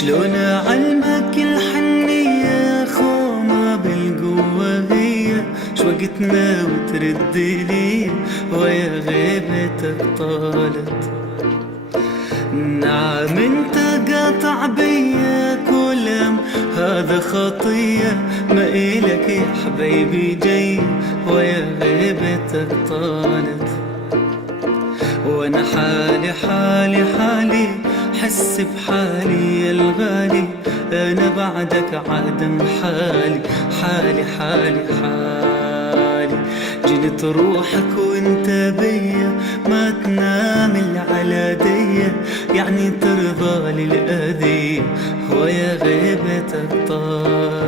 شلون اعلمك الحنية خو ما بالقوة هي شوقتنا وترد لي ويا غيبتك طالت. نعم انت قاطع بيا كلام هذا خطية ما إلك يا حبيبي جاي ويا غيبتك طالت. وانا حالي حالي حالي حس بحالي يا الغالي انا بعدك عدم حالي حالي حالي حالي. جنت روحك وانت بيا ما تنام الا على ديا يعني ترضى للأذية ويا غيبتك طال.